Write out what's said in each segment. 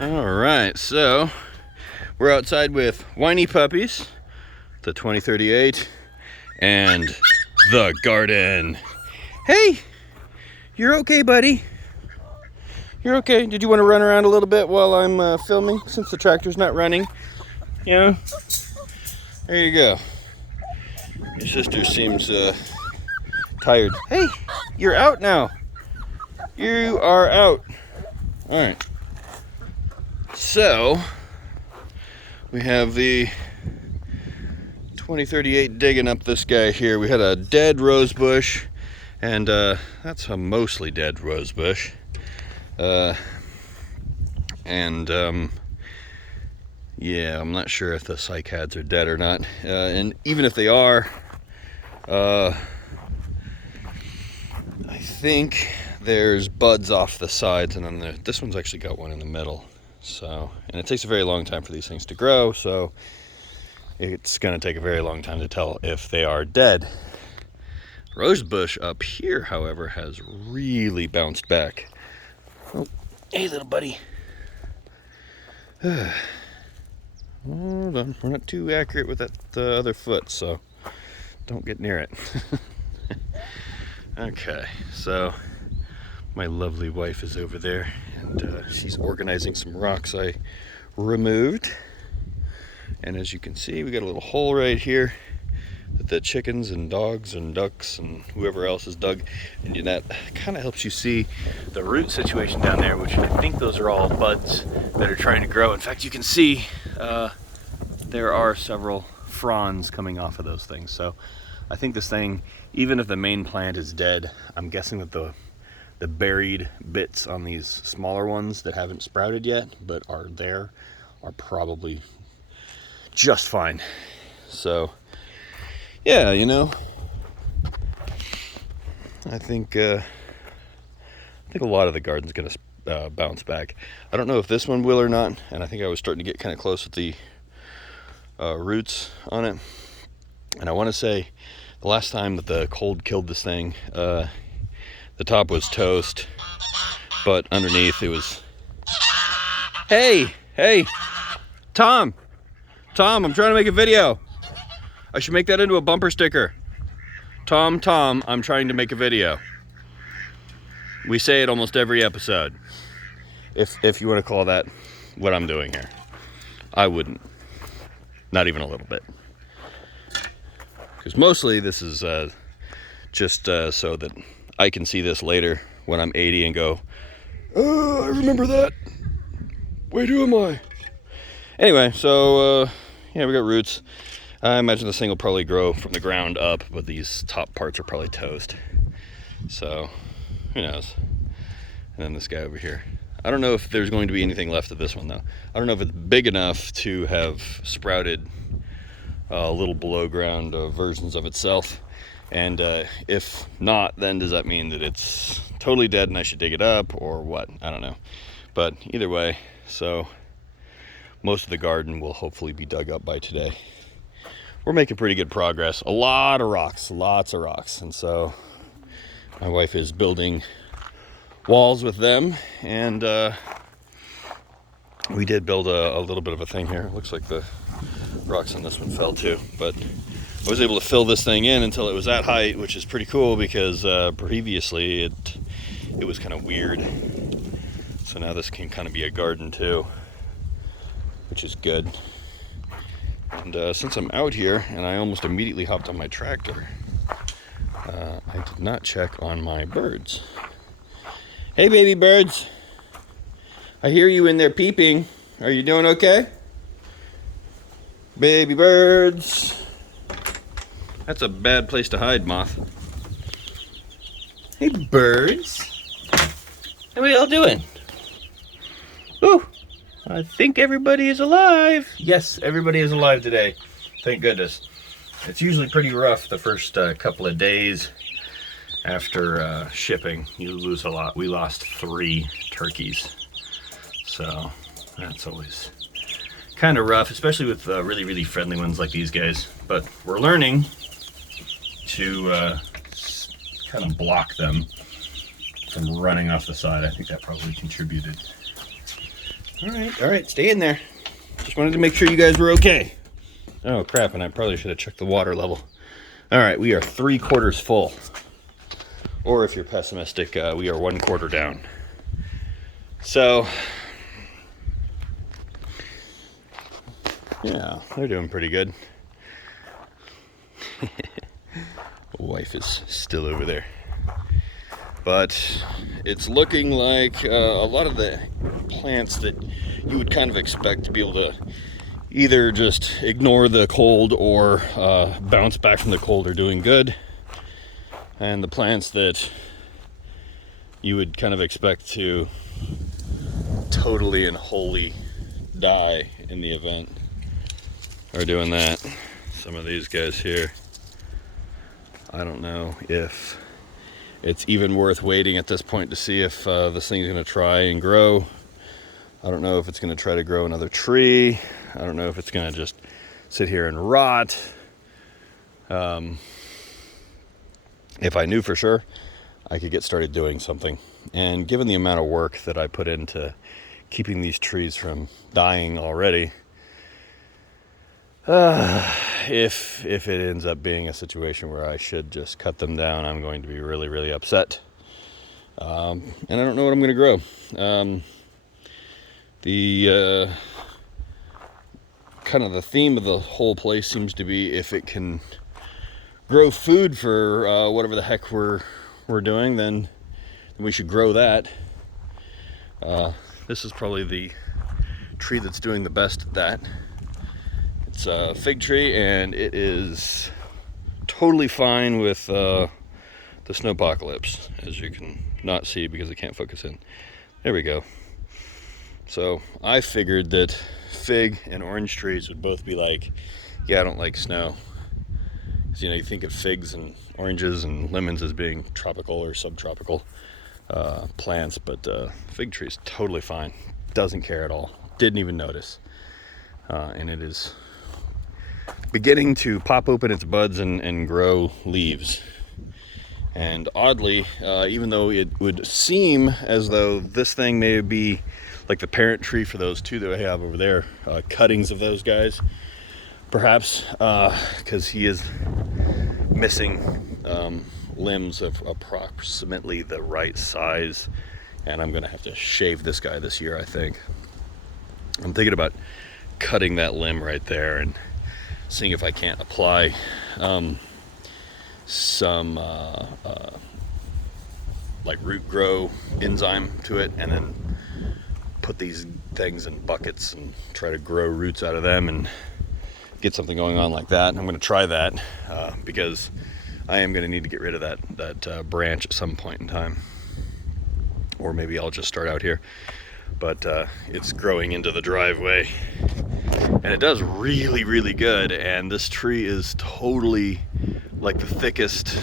All right, so we're outside with Whiny Puppies, the 2038, and the garden. Hey, you're okay, buddy? You're okay? Did you want to run around a little bit while I'm filming, since the tractor's not running? Yeah? There you go. Your sister seems tired. Hey, you're out now. You are out. All right. So, we have the 2038 digging up this guy here. We had a dead rose bush, and that's a mostly dead rose bush. Yeah, I'm not sure if the cycads are dead or not. And even if they are, I think there's buds off the sides, and on this one's actually got one in the middle. So, and it takes a very long time for these things to grow, so it's going to take a very long time to tell if they are dead. Rose bush up here, however, has really bounced back. Oh, hey, little buddy. Hold on, we're not too accurate with that other foot, so don't get near it. Okay, so my lovely wife is over there, and she's organizing some rocks I removed. And as you can see, we got a little hole right here that the chickens and dogs and ducks and whoever else has dug, and that kind of helps you see the root situation down there, which I think those are all buds that are trying to grow. In fact, you can see there are several fronds coming off of those things. So I think this thing, even if the main plant is dead, I'm guessing that the buried bits on these smaller ones that haven't sprouted yet but are there are probably just fine. So yeah, you know, I think a lot of the garden's gonna bounce back. I don't know if this one will or not, and I think I was starting to get kind of close with the roots on it. And I want to say the last time that the cold killed this thing, the top was toast, but underneath it was... Hey, Tom, I'm trying to make a video. I should make that into a bumper sticker. Tom, I'm trying to make a video. We say it almost every episode. If you want to call that what I'm doing here. I wouldn't. Not even a little bit. Because mostly this is just so that I can see this later when I'm 80 and go, oh, I remember that. Wait, who am I? Anyway, so yeah, we got roots. I imagine this thing will probably grow from the ground up, but these top parts are probably toast. So, who knows? And then this guy over here. I don't know if there's going to be anything left of this one, though. I don't know if it's big enough to have sprouted little below ground versions of itself. And if not, then does that mean that it's totally dead and I should dig it up, or what? I don't know. But either way, so most of the garden will hopefully be dug up by today. We're making pretty good progress. A lot of rocks, lots of rocks. And so my wife is building walls with them, and we did build a little bit of a thing here. It looks like the rocks on this one fell too, but I was able to fill this thing in until it was that height, which is pretty cool because previously it was kind of weird. So now this can kind of be a garden too, which is good. And since I'm out here and I almost immediately hopped on my tractor, I did not check on my birds. Hey, baby birds. I hear you in there peeping. Are you doing okay? Baby birds. That's a bad place to hide, Moth. Hey, birds. How are y'all doing? Ooh, I think everybody is alive. Yes, everybody is alive today. Thank goodness. It's usually pretty rough the first couple of days after shipping. You lose a lot. We lost 3 turkeys. So that's always kind of rough, especially with really, really friendly ones like these guys. But we're learning to kind of block them from running off the side. I think that probably contributed. All right, stay in there. Just wanted to make sure you guys were okay. Oh crap, and I probably should have checked the water level. All right, we are 3/4 full. Or if you're pessimistic, we are 1/4 down. So, yeah, they're doing pretty good. Wife is still over there. But it's looking like a lot of the plants that you would kind of expect to be able to either just ignore the cold or bounce back from the cold are doing good. And the plants that you would kind of expect to totally and wholly die in the event are doing that. Some of these guys here, I don't know if it's even worth waiting at this point to see if this thing's going to try and grow. I don't know if it's going to try to grow another tree. I don't know if it's going to just sit here and rot. If I knew for sure, I could get started doing something. And given the amount of work that I put into keeping these trees from dying already, if it ends up being a situation where I should just cut them down, I'm going to be really, really upset. And I don't know what I'm going to grow. The kind of the theme of the whole place seems to be if it can grow food for whatever the heck we're doing, then we should grow that. This is probably the tree that's doing the best at that. It's a fig tree, and it is totally fine with the snowpocalypse, as you can not see because I can't focus in. There we go. So I figured that fig and orange trees would both be like, yeah, I don't like snow. Because, you think of figs and oranges and lemons as being tropical or subtropical plants, but fig tree is totally fine. Doesn't care at all. Didn't even notice. And it is beginning to pop open its buds and grow leaves. And oddly, even though it would seem as though this thing may be like the parent tree for those two that I have over there, cuttings of those guys, perhaps, because he is missing limbs of approximately the right size, and I'm gonna have to shave this guy this year, I think. I'm thinking about cutting that limb right there and seeing if I can't apply some like root grow enzyme to it, and then put these things in buckets and try to grow roots out of them and get something going on like that. I'm going to try that because I am going to need to get rid of that branch at some point in time, or maybe I'll just start out here. But it's growing into the driveway, and it does really, really good. And this tree is totally like the thickest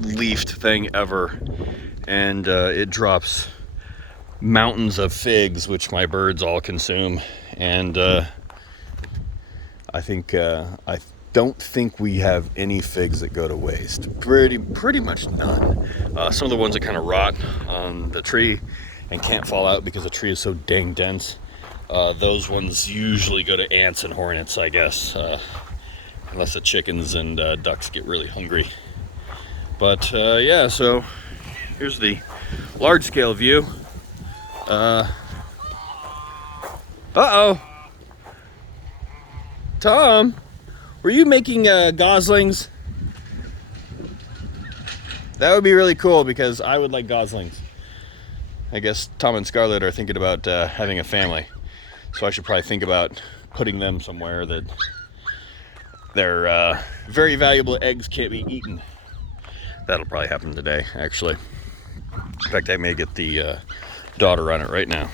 leafed thing ever, and it drops mountains of figs, which my birds all consume. And I don't think we have any figs that go to waste. Pretty much none. Some of the ones that kind of rot on the tree and can't fall out because the tree is so dang dense, those ones usually go to ants and hornets, I guess, unless the chickens and ducks get really hungry. But yeah, so here's the large scale view. Uh-oh. Tom, were you making goslings? That would be really cool because I would like goslings. I guess Tom and Scarlett are thinking about having a family, so I should probably think about putting them somewhere that their very valuable eggs can't be eaten. That'll probably happen today, actually. In fact, I may get the daughter on it right now.